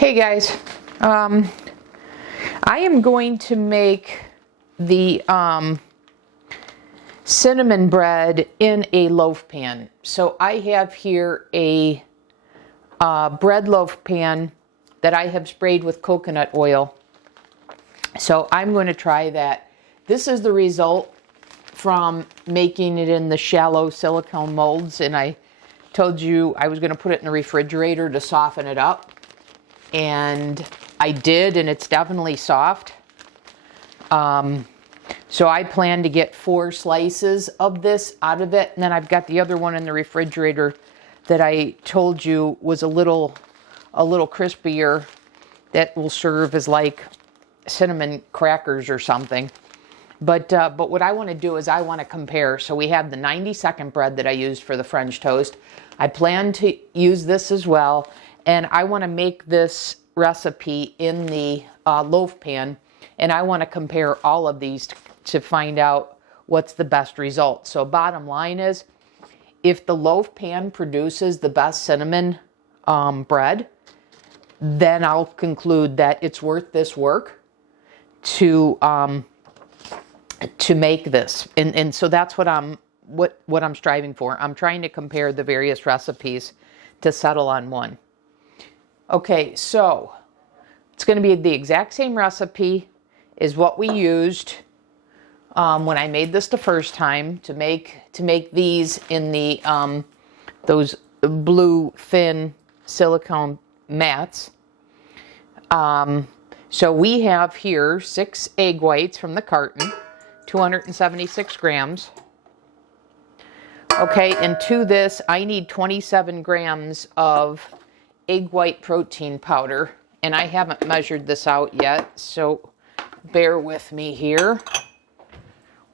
Hey guys, I am going to make the cinnamon bread in a loaf pan. So I have here a bread loaf pan that I have sprayed with coconut oil. So I'm going to try that. This is the result from making it in the shallow silicone molds, and I told you I was going to put it in the refrigerator to soften it up. And I did, and it's definitely soft. So I plan to get 4 slices of this out of it, and then I've got the other one in the refrigerator that I told you was a little crispier, that will serve as like cinnamon crackers or something. But what I want to do is I want to compare. So we have the 90-second bread that I used for the French toast. I plan to use this as well. And I want to make this recipe in the loaf pan, and I want to compare all of these to find out what's the best result. So bottom line is, if the loaf pan produces the best cinnamon bread, then I'll conclude that it's worth this work to make this. And so that's what I'm striving for. I'm trying to compare the various recipes to settle on one. Okay, so it's going to be the exact same recipe as what we used when I made this the first time to make these in the those blue thin silicone mats. So we have here 6 egg whites from the carton, 276 grams. Okay, and to this I need 27 grams of egg white protein powder, and I haven't measured this out yet, so bear with me here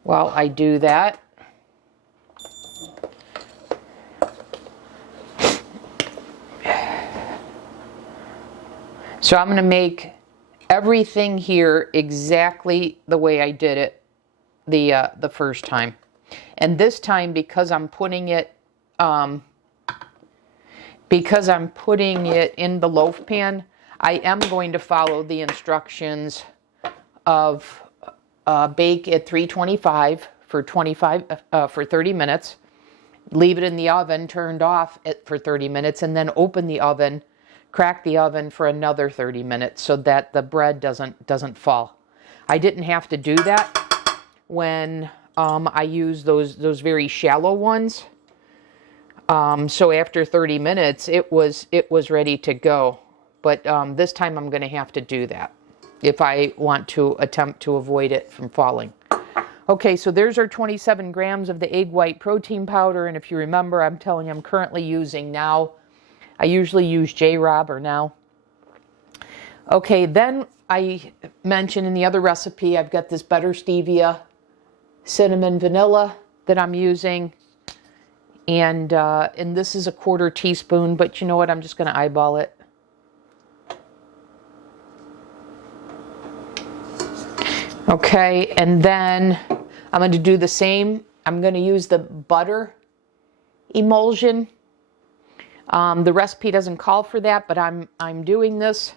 while I do that. So I'm going to make everything here exactly the way I did it the first time, and this time because I'm putting it in the loaf pan, I am going to follow the instructions of bake at 325 for 30 minutes, leave it in the oven turned off for 30 minutes, and then open the oven, crack the oven for another 30 minutes so that the bread doesn't fall. I didn't have to do that when I use those very shallow ones. So after 30 minutes, it was ready to go. But this time I'm going to have to do that if I want to attempt to avoid it from falling. Okay, so there's our 27 grams of the egg white protein powder. And if you remember, I'm telling you, I'm currently using Now. I usually use J-Rob or Now. Okay, then I mentioned in the other recipe, I've got this Better Stevia cinnamon vanilla that I'm using. And this is a 1/4 teaspoon, but you know what? I'm just going to eyeball it. Okay, and then I'm going to do the same. I'm going to use the butter emulsion. The recipe doesn't call for that, but I'm doing this.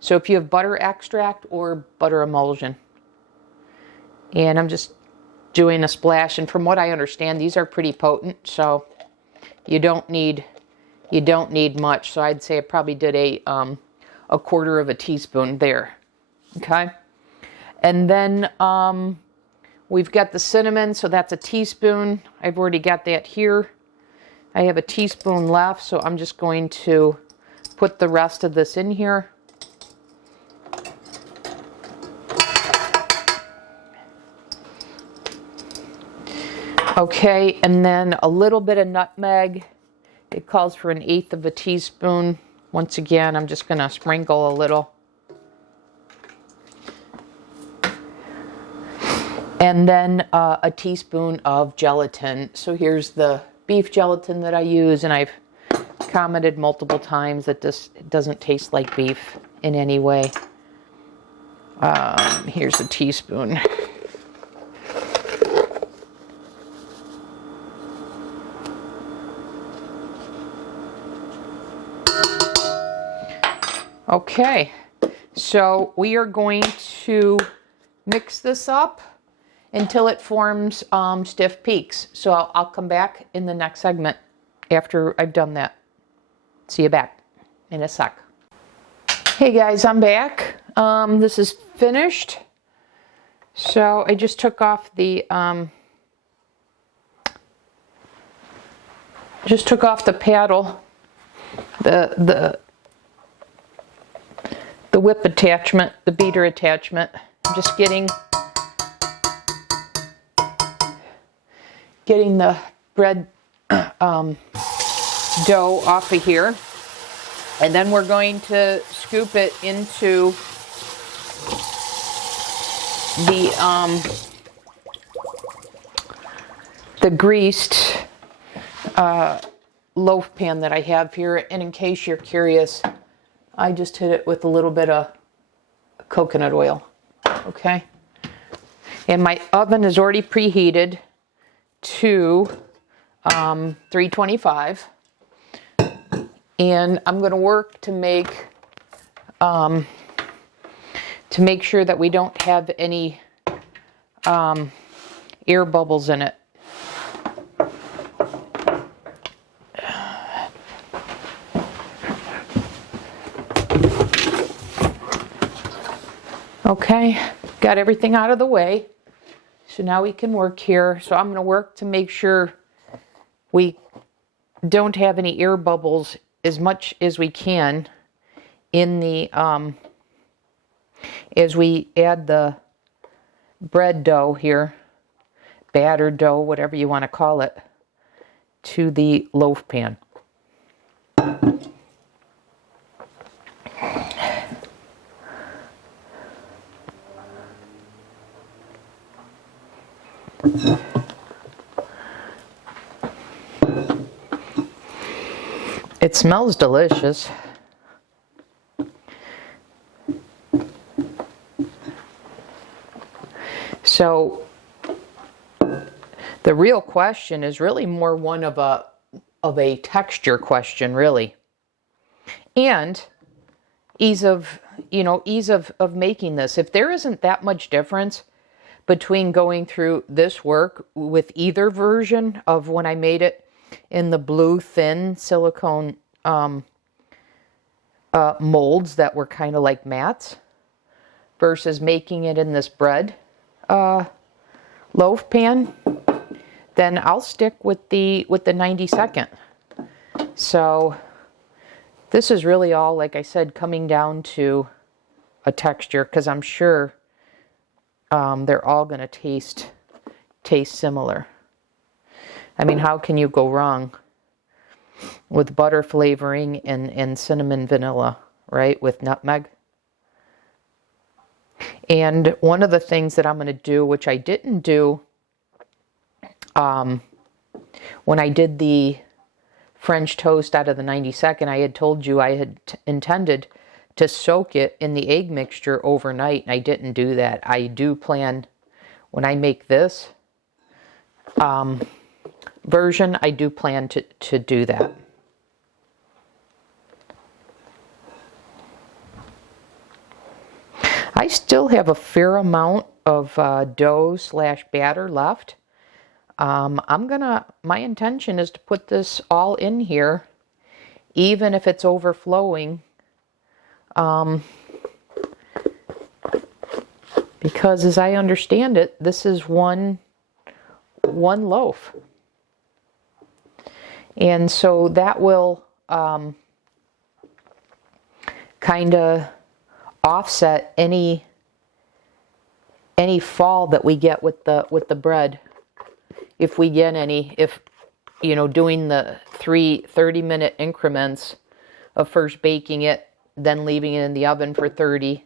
So if you have butter extract or butter emulsion. And I'm just doing a splash, and from what I understand, these are pretty potent, so you don't need much. So I'd say I probably did a 1/4 teaspoon there. Okay, and then we've got the cinnamon, so that's a teaspoon. I've already got that here. I have a teaspoon left, so I'm just going to put the rest of this in here. Okay, and then a little bit of nutmeg. It calls for 1/8 teaspoon. Once again, I'm just going to sprinkle a little. And then a teaspoon of gelatin. So here's the beef gelatin that I use, and I've commented multiple times that this doesn't taste like beef in any way. Here's a teaspoon. Okay, so we are going to mix this up until it forms stiff peaks. So I'll come back in the next segment after I've done that. See you back in a sec. Hey guys, I'm back. This is finished. So I just took off the paddle, the whip attachment, the beater attachment. I'm just getting the bread dough off of here, and then we're going to scoop it into the greased loaf pan that I have here. And in case you're curious, I just hit it with a little bit of coconut oil. Okay, and my oven is already preheated to 325, and I'm going to work to make sure that we don't have any air bubbles in it. Okay, got everything out of the way. So now we can work here. So I'm going to work to make sure we don't have any air bubbles as much as we can in the as we add the bread dough here, batter dough, whatever you want to call it, to the loaf pan. It smells delicious. So the real question is really more one of a texture question, really, and ease of making this. If there isn't that much difference between going through this work with either version of when I made it in the blue thin silicone molds that were kind of like mats versus making it in this bread loaf pan, then I'll stick with the 90-second. So this is really all, like I said, coming down to a texture, because I'm sure they're all going to taste similar. I mean, how can you go wrong with butter flavoring and cinnamon vanilla, right, with nutmeg? And one of the things that I'm going to do, which I didn't do when I did the French toast out of the 90-second, I had told you I had intended to soak it in the egg mixture overnight, and I didn't do that. I do plan, when I make this version, I do plan to do that. I still have a fair amount of dough / batter left. My intention is to put this all in here, even if it's overflowing, because as I understand it, this is one loaf. And so that will kind of offset any fall that we get with the bread. If we get any, doing the 30-minute increments of first baking it, then leaving it in the oven for 30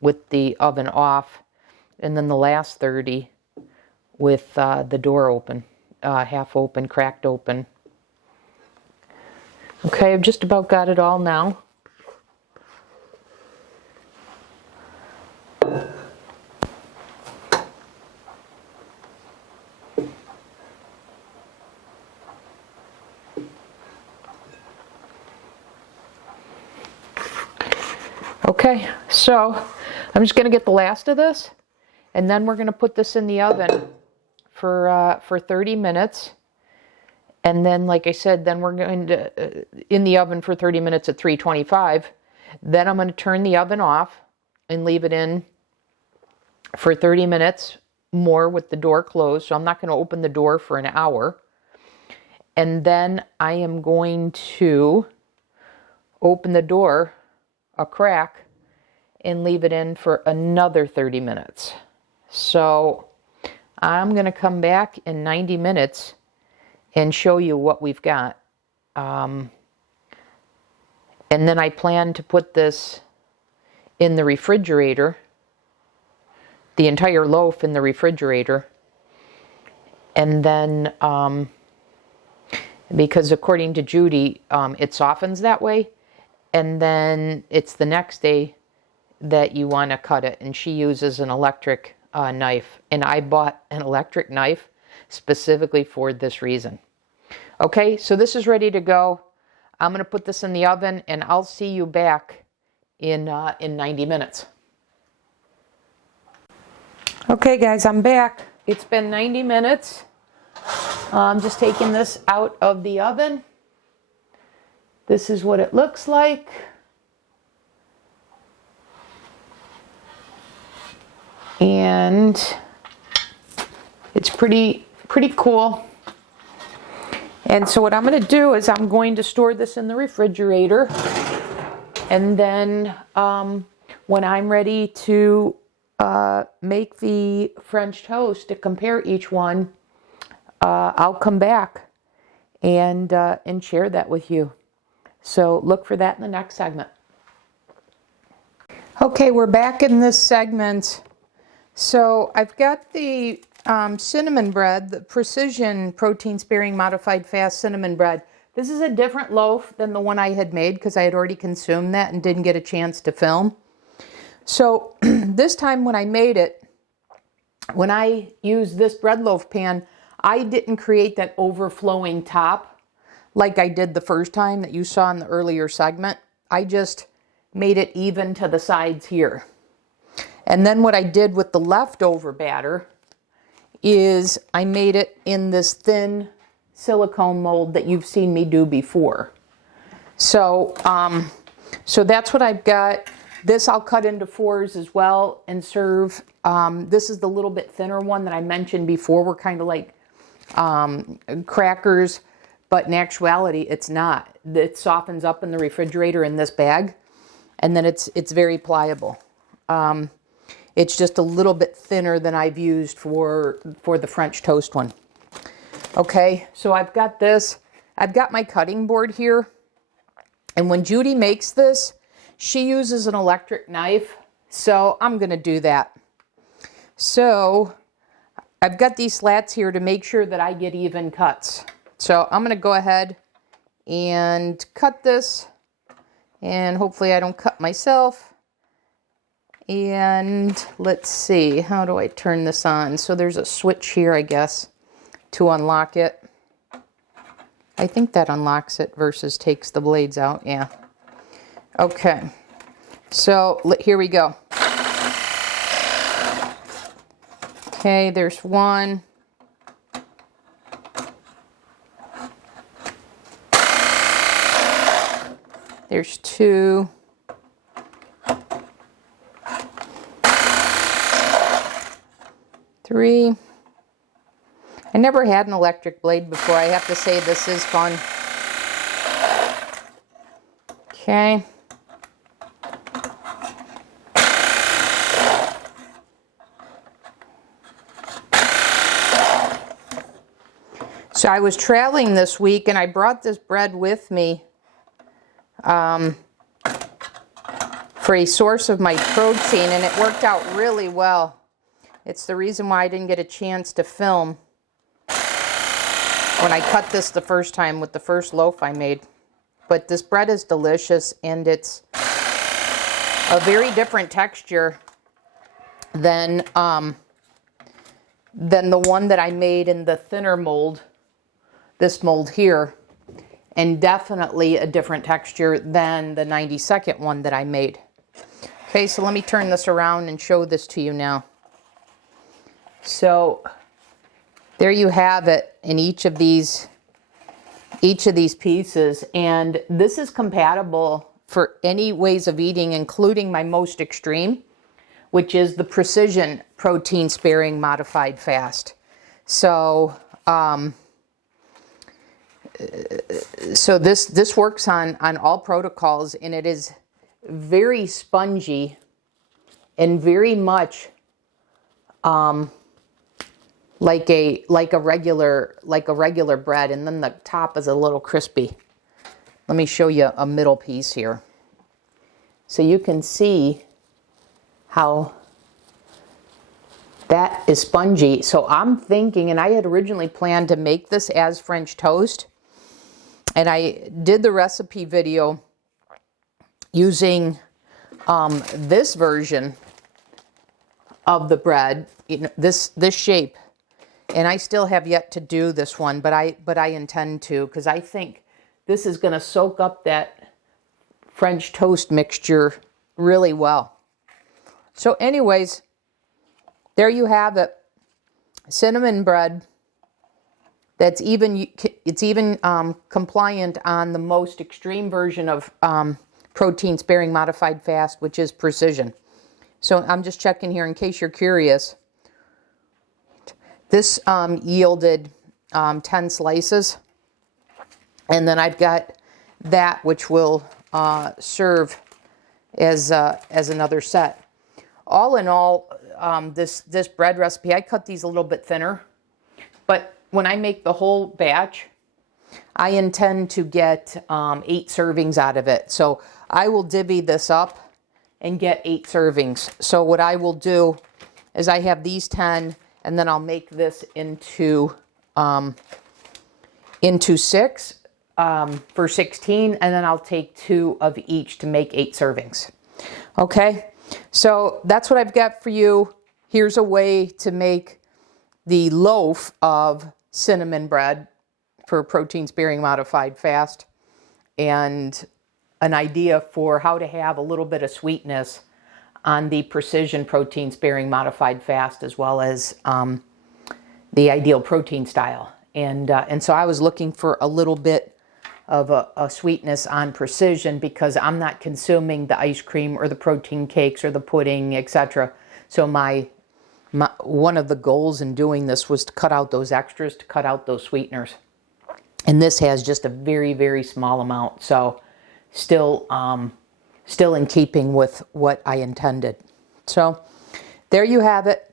with the oven off, and then the last 30 with the door open, half open, cracked open. Okay, I've just about got it all now. Okay, so I'm just going to get the last of this, and then we're going to put this in the oven for 30 minutes. And then, like I said, then we're going to, in the oven for 30 minutes at 325. Then I'm going to turn the oven off and leave it in for 30 minutes more with the door closed. So I'm not going to open the door for an hour. And then I am going to open the door a crack and leave it in for another 30 minutes. So I'm going to come back in 90 minutes and show you what we've got. And then I plan to put this in the refrigerator, the entire loaf in the refrigerator. And then, because according to Judi, it softens that way. And then it's the next day that you want to cut it. And she uses an electric knife. And I bought an electric knife specifically for this reason. Okay, so this is ready to go. I'm going to put this in the oven, and I'll see you back in 90 minutes. Okay, guys, I'm back. It's been 90 minutes. I'm just taking this out of the oven. This is what it looks like. And it's pretty cool. And so what I'm going to do is I'm going to store this in the refrigerator. And then when I'm ready to make the French toast to compare each one, I'll come back and share that with you. So look for that in the next segment. Okay, we're back in this segment. So I've got the cinnamon bread, the Precision protein sparing modified fast cinnamon bread. This is a different loaf than the one I had made because I had already consumed that and didn't get a chance to film. So this time when I made it, when I used this bread loaf pan, I didn't create that overflowing top like I did the first time that you saw in the earlier segment. I just made it even to the sides here. And then what I did with the leftover batter is I made it in this thin silicone mold that you've seen me do before. So, so that's what I've got. This I'll cut into fours as well and serve. This is the little bit thinner one that I mentioned before. We're kind of like crackers, but in actuality, it's not. It softens up in the refrigerator in this bag, and then it's very pliable. It's just a little bit thinner than I've used for the French toast one. Okay, so I've got this. I've got my cutting board here. And when Judi makes this, she uses an electric knife. So I'm going to do that. So I've got these slats here to make sure that I get even cuts. So I'm going to go ahead and cut this. And hopefully I don't cut myself. And let's see, how do I turn this on? So there's a switch here, I guess, to unlock it. I think that unlocks it versus takes the blades out. Yeah. Okay. So here we go. Okay, there's one. There's two. Three. I never had an electric blade before. I have to say this is fun. Okay. So I was traveling this week and I brought this bread with me for a source of my protein, and it worked out really well. It's the reason why I didn't get a chance to film when I cut this the first time with the first loaf I made. But this bread is delicious, and it's a very different texture than the one that I made in the thinner mold, this mold here, and definitely a different texture than the 90-second one that I made. Okay, so let me turn this around and show this to you now. So there you have it in each of these pieces, and this is compatible for any ways of eating, including my most extreme, which is the Precision protein sparing modified fast. So this works on all protocols, and it is very spongy and very much like a regular bread, and then the top is a little crispy. Let me show you a middle piece here, so you can see how that is spongy. So I'm thinking, and I had originally planned to make this as French toast, and I did the recipe video using this version of the bread, this shape, and I still have yet to do this one, but I intend to, because I think this is going to soak up that French toast mixture really well. So anyways, there you have it. Cinnamon bread that's even compliant on the most extreme version of protein sparing modified fast, which is Precision. So I'm just checking here in case you're curious. This yielded 10 slices, and then I've got that which will serve as another set. All in all, this bread recipe, I cut these a little bit thinner, but when I make the whole batch, I intend to get 8 servings out of it. So I will divvy this up and get 8 servings. So what I will do is I have these 10, and then I'll make this into 6 for 16, and then I'll take 2 of each to make 8 servings. Okay, so that's what I've got for you. Here's a way to make the loaf of cinnamon bread for protein sparing modified fast, and an idea for how to have a little bit of sweetness on the Precision protein sparing modified fast, as well as the ideal protein style. And so I was looking for a little bit of a sweetness on Precision, because I'm not consuming the ice cream or the protein cakes or the pudding, etc. So my one of the goals in doing this was to cut out those extras, to cut out those sweeteners. And this has just a very, very small amount. So still in keeping with what I intended. So there you have it.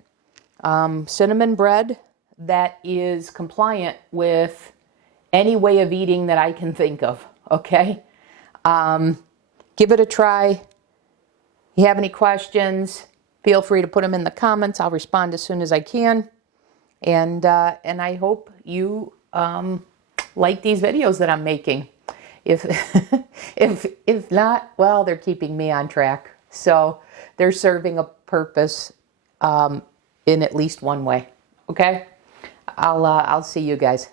Cinnamon bread that is compliant with any way of eating that I can think of. Okay. Give it a try. If you have any questions, feel free to put them in the comments. I'll respond as soon as I can. And I hope you like these videos that I'm making. If not, well, they're keeping me on track. So they're serving a purpose in at least one way. Okay? I'll see you guys.